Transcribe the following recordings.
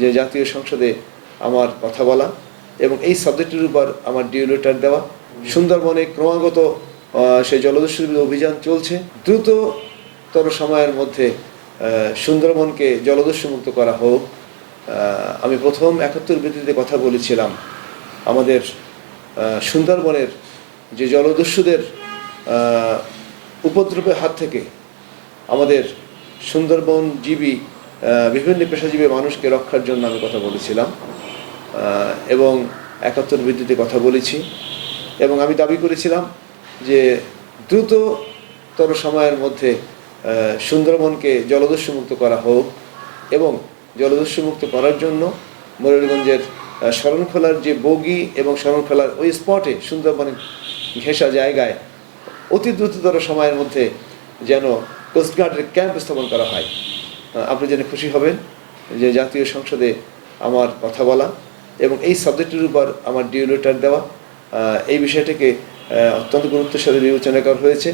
যে জাতীয় সংসদে আমার কথা বলা এবং এই সাবজেক্টের উপর আমার ডিউ লেটার দেওয়া। সুন্দরবনে ক্রমাগত সেই জলদস্যু বিরোধী অভিযান চলছে। দ্রুততর সময়ের মধ্যে সুন্দরবনকে জলদস্যু মুক্ত করা হোক। আমি প্রথম ৭১ ভিত্তিতে কথা বলেছিলাম আমাদের সুন্দরবনের যে জলদস্যুদের উপদ্রবের হাত থেকে আমাদের সুন্দরবন জীবী বিভিন্ন পেশাজীবী মানুষকে রক্ষার জন্য আমি কথা বলেছিলাম এবং ৭১ ভিত্তিতে কথা বলেছি এবং আমি দাবি করেছিলাম যে দ্রুততর সময়ের মধ্যে সুন্দরবনকে জলদস্যু মুক্ত করা হোক এবং জলদস্যু মুক্ত করার জন্য মোরেলগঞ্জের শরণখোলার যে বগি এবং শরণখোলার ওই স্পটে সুন্দরবনের ঘেঁষা জায়গায় অতি দ্রুততর সময়ের মধ্যে যেন কোস্টগার্ডের ক্যাম্প স্থাপন করা হয়। আপনি জেনে খুশি হবেন যে জাতীয় সংসদে আমার কথা বলা এবং এই সাবজেক্টের উপর আমার ডিউ লেটার দেওয়া এই বিষয়টিকে অত্যন্ত গুরুত্বের সাথে বিবেচনা করা হয়েছে।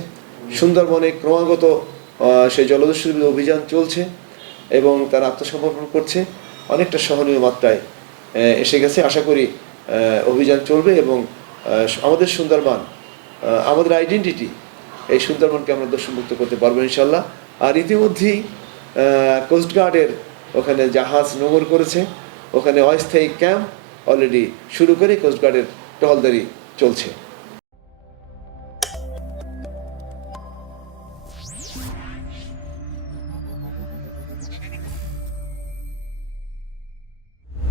সুন্দরবনে ক্রমাগত সেই জলদস্যু বিরোধী অভিযান চলছে এবং তারা আত্মসমর্পণ করছে, অনেকটা সহনীয় মাত্রায় এসে গেছে। আশা করি অভিযান চলবে এবং আমাদের সুন্দরবন আমাদের আইডেন্টিটি, এই সুন্দরবনকে আমরা দস্যুমুক্ত করতে পারবো ইনশাল্লাহ। আর ইতিমধ্যেই কোস্টগার্ডের ওখানে জাহাজ নোঙর করেছে, ওখানে অস্থায়ী ক্যাম্প অলরেডি শুরু করে কোস্টগার্ডের টহলদারি চলছে।